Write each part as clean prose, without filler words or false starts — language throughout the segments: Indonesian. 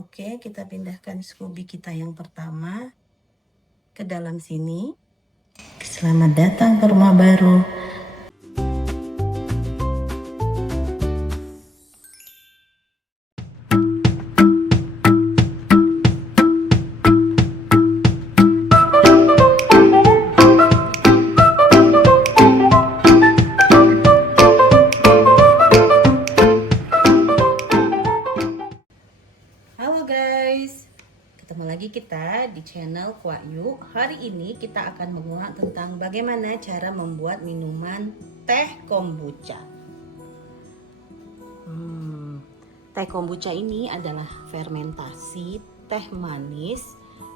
Oke, kita pindahkan Scooby kita yang pertama ke dalam sini. Selamat datang ke rumah baru. Halo guys, ketemu lagi kita di channel Kwayu. Hari ini kita akan menguak tentang bagaimana cara membuat minuman teh kombucha. Teh kombucha ini adalah fermentasi teh manis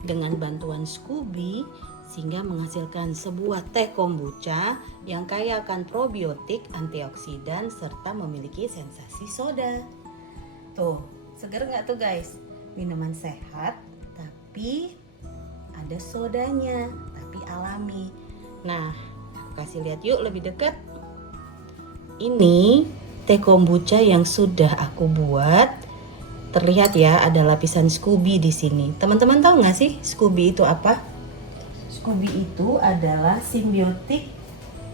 dengan bantuan Scooby sehingga menghasilkan sebuah teh kombucha yang kaya akan probiotik, antioksidan, serta memiliki sensasi soda. Tuh, seger nggak tuh guys? Minuman sehat tapi ada sodanya, tapi alami. Nah, kasih lihat yuk lebih dekat. Ini teh kombucha yang sudah aku buat. Terlihat ya, ada lapisan Scooby di sini. Teman-teman tahu nggak sih Scooby itu apa? Scooby itu adalah symbiotic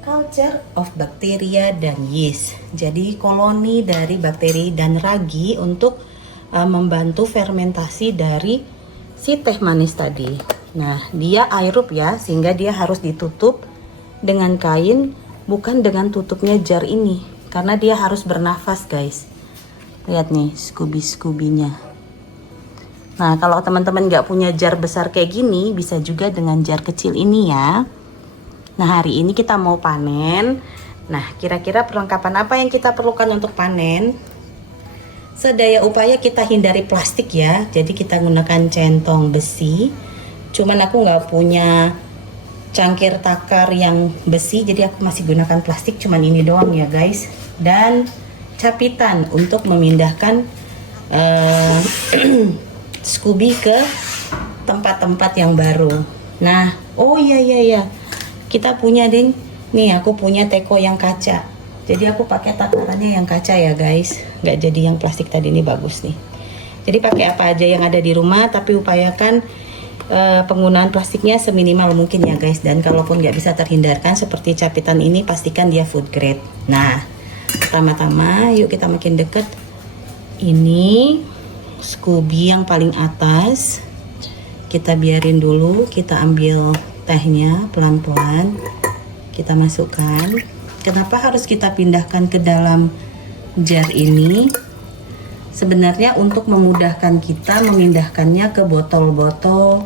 culture of bacteria dan yeast. Jadi koloni dari bakteri dan ragi untuk membantu fermentasi dari si teh manis tadi. Nah, dia aerob ya, sehingga dia harus ditutup dengan kain, bukan dengan tutupnya jar ini, karena dia harus bernafas guys. Lihat nih Scooby-Scooby-nya. Nah, kalau teman-teman nggak punya jar besar kayak gini, bisa juga dengan jar kecil ini ya. Nah, hari ini kita mau panen. Nah, kira-kira perlengkapan apa yang kita perlukan untuk panen? Sedaya upaya kita hindari plastik ya. Jadi kita gunakan centong besi. Cuman aku nggak punya cangkir takar yang besi, jadi aku masih gunakan plastik. Cuman ini doang ya guys. Dan capitan untuk memindahkan Scooby ke tempat-tempat yang baru. Nah, oh iya. Kita punya ding. Nih aku punya teko yang kaca. Jadi aku pakai takarannya yang kaca ya guys, nggak jadi yang plastik tadi, ini bagus nih. Jadi pakai apa aja yang ada di rumah, tapi upayakan penggunaan plastiknya seminimal mungkin ya guys. Dan kalaupun nggak bisa terhindarkan seperti capitan ini, pastikan dia food grade. Nah, pertama-tama yuk kita makin deket. Ini Scooby yang paling atas, kita biarin dulu, kita ambil tehnya pelan-pelan, kita masukkan. Kenapa harus kita pindahkan ke dalam jar ini? Sebenarnya untuk memudahkan kita memindahkannya ke botol-botol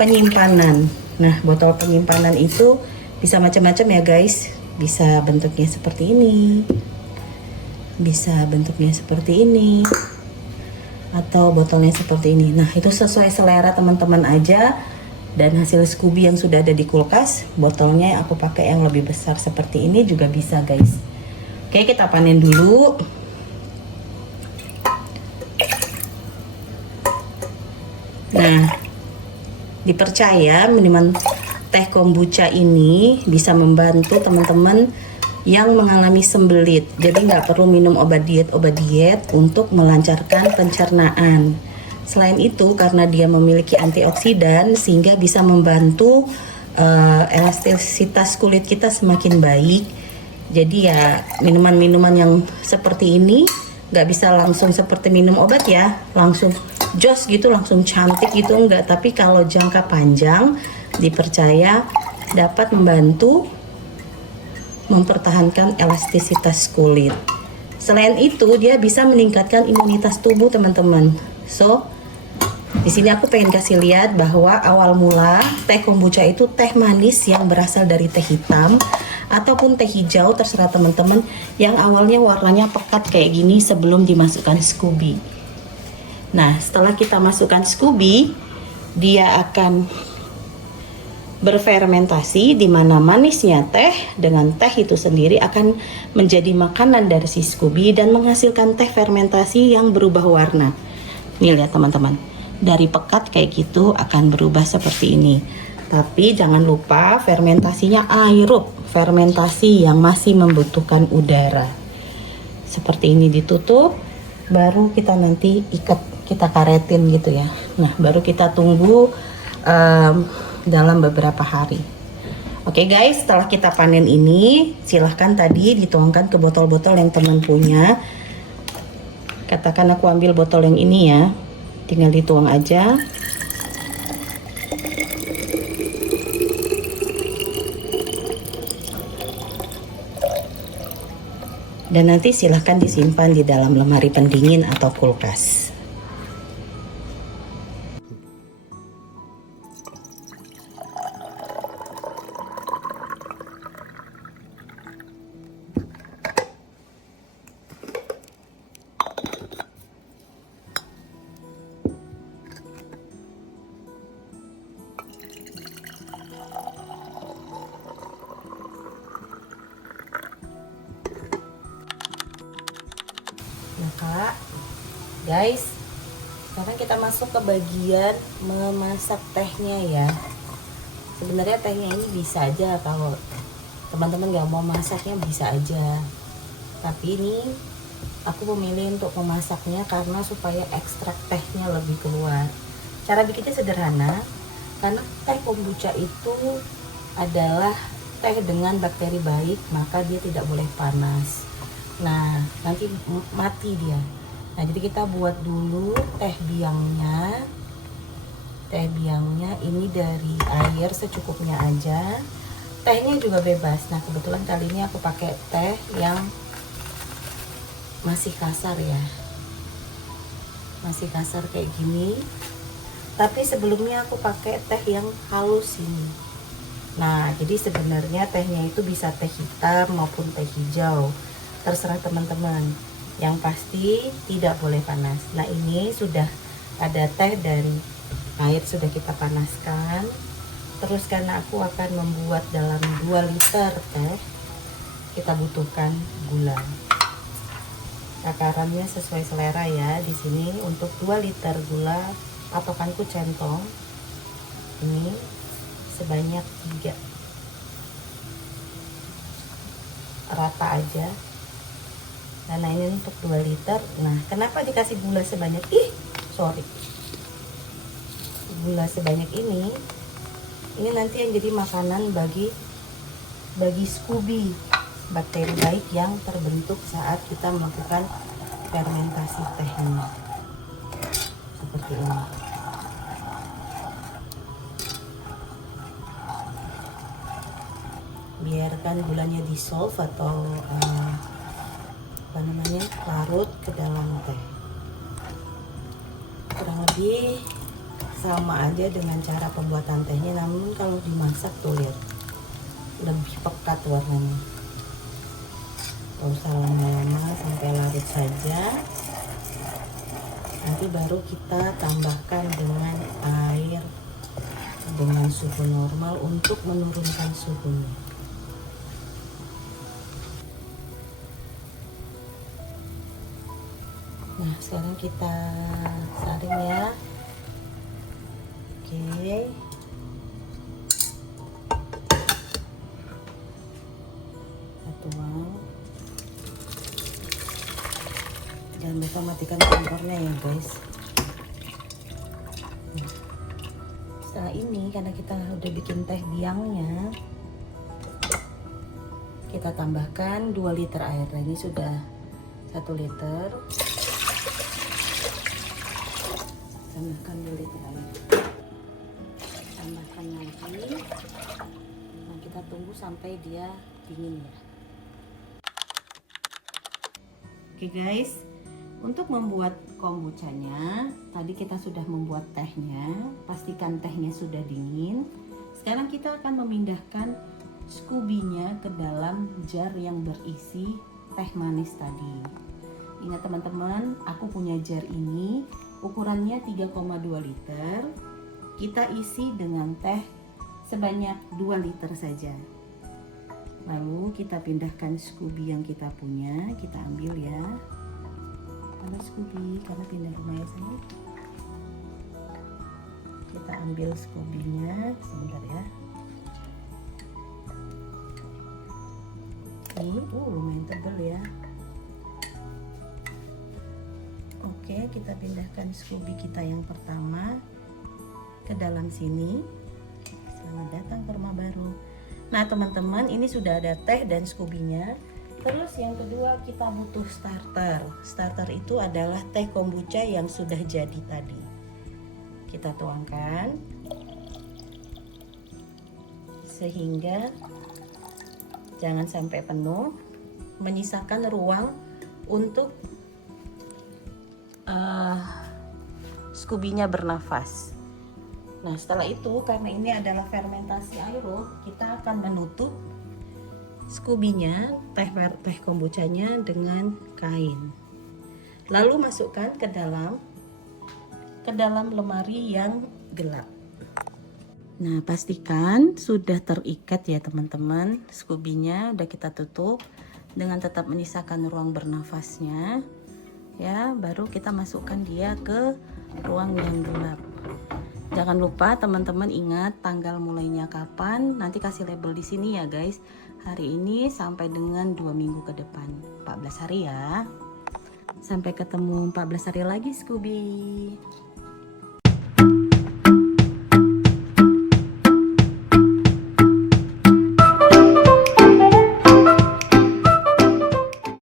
penyimpanan. Nah, botol penyimpanan itu bisa macam-macam ya guys. Bisa bentuknya seperti ini, bisa bentuknya seperti ini, atau botolnya seperti ini. Nah, itu sesuai selera teman-teman aja. Dan hasil Scooby yang sudah ada di kulkas, botolnya aku pakai yang lebih besar seperti ini juga bisa guys. Oke, kita panen dulu. Nah, dipercaya minuman teh kombucha ini bisa membantu teman-teman yang mengalami sembelit. Jadi nggak perlu minum obat diet untuk melancarkan pencernaan. Selain itu, karena dia memiliki antioksidan sehingga bisa membantu elastisitas kulit kita semakin baik. Jadi ya minuman-minuman yang seperti ini nggak bisa langsung seperti minum obat ya, langsung jos gitu, langsung cantik gitu enggak. Tapi kalau jangka panjang dipercaya dapat membantu mempertahankan elastisitas kulit. Selain itu, dia bisa meningkatkan imunitas tubuh teman-teman. So, di sini aku pengen kasih lihat bahwa awal mula teh kombucha itu teh manis yang berasal dari teh hitam ataupun teh hijau, terserah teman-teman, yang awalnya warnanya pekat kayak gini sebelum dimasukkan Scooby. Nah, setelah kita masukkan Scooby, dia akan berfermentasi di mana manisnya teh dengan teh itu sendiri akan menjadi makanan dari si Scooby dan menghasilkan teh fermentasi yang berubah warna. Nih lihat teman-teman, dari pekat kayak gitu akan berubah seperti ini. Tapi jangan lupa fermentasinya aerob, fermentasi yang masih membutuhkan udara. Seperti ini ditutup, baru kita nanti ikat kita karetin gitu ya. Nah, baru kita tunggu dalam beberapa hari. Oke guys, setelah kita panen ini, silahkan tadi dituangkan ke botol-botol yang teman punya. Katakan aku ambil botol yang ini ya, tinggal dituang aja. Dan nanti silahkan disimpan di dalam lemari pendingin atau kulkas. Nah kak, guys, sekarang kita masuk ke bagian memasak tehnya ya. Sebenarnya tehnya ini bisa aja kalau teman-teman nggak mau masaknya, bisa aja. Tapi ini aku memilih untuk memasaknya karena supaya ekstrak tehnya lebih keluar. Cara bikinnya sederhana, karena teh kombucha itu adalah teh dengan bakteri baik, maka dia tidak boleh panas. Nah, nanti mati dia. Nah, jadi kita buat dulu teh biangnya. Teh biangnya ini dari air secukupnya aja. Tehnya juga bebas. Nah, kebetulan kali ini aku pakai teh yang masih kasar ya. Masih kasar kayak gini. Tapi sebelumnya aku pakai teh yang halus ini. Nah, jadi sebenarnya tehnya itu bisa teh hitam maupun teh hijau. Terserah teman-teman. Yang pasti tidak boleh panas. Nah, ini sudah ada teh dan air sudah kita panaskan. Terus karena aku akan membuat dalam 2 liter teh, kita butuhkan gula. Takarannya sesuai selera ya. Di sini untuk 2 liter gula patokanku centong. Ini sebanyak 3. Rata aja. Nah, ini untuk 2 liter. Nah, kenapa dikasih gula sebanyak gula sebanyak ini? Ini nanti yang jadi makanan bagi Scooby, bakteri baik yang terbentuk saat kita melakukan fermentasi tehnya. Seperti ini. Biarkan gulanya dissolve atau larut ke dalam teh. Kurang lebih sama aja dengan cara pembuatan tehnya, namun kalau dimasak tuh lihat lebih pekat warnanya. Gak usah lama-lama, sampai larut saja. Nanti baru kita tambahkan dengan air dengan suhu normal untuk menurunkan suhunya. Nah, sekarang kita saring ya. Oke. Kita tuang. Jangan lupa matikan kompornya ya guys. Nah, setelah ini karena kita udah bikin teh biangnya, kita tambahkan 2 liter air. Nah, ini sudah 1 liter. Tambahkan 2 liter air. Tambahkan lagi. Nah, kita tunggu sampai dia dingin ya. Oke guys, untuk membuat kombuchanya, tadi kita sudah membuat tehnya. Pastikan tehnya sudah dingin. Sekarang kita akan memindahkan Scooby-nya ke dalam jar yang berisi teh manis tadi. Ingat teman-teman, aku punya jar ini. Ukurannya 3,2 liter. Kita isi dengan teh sebanyak 2 liter saja. Lalu kita pindahkan Scooby yang kita punya. Kita ambil ya. Mana Scooby? Karena pindah rumah ya sayang. Kita ambil Scooby-nya. Sebentar ya. Ini lumayan tebal ya. Oke, kita pindahkan Scooby kita yang pertama ke dalam sini. Selamat datang ke rumah baru. Nah teman-teman, ini sudah ada teh dan Scooby-nya. Terus yang kedua kita butuh starter. Starter itu adalah teh kombucha yang sudah jadi tadi. Kita tuangkan sehingga jangan sampai penuh, menyisakan ruang untuk Scooby-nya bernafas. Nah setelah itu, karena ini adalah fermentasi aerob, kita akan menutup Scooby-nya, teh kombuchanya dengan kain. Lalu masukkan ke dalam lemari yang gelap. Nah pastikan sudah terikat ya teman-teman. Scooby-nya udah kita tutup dengan tetap menyisakan ruang bernafasnya. Ya, baru kita masukkan dia ke ruang yang gelap. Jangan lupa teman-teman ingat tanggal mulainya kapan. Nanti kasih label di sini ya guys. Hari ini sampai dengan 2 minggu ke depan. 14 hari ya. Sampai ketemu 14 hari lagi Scooby.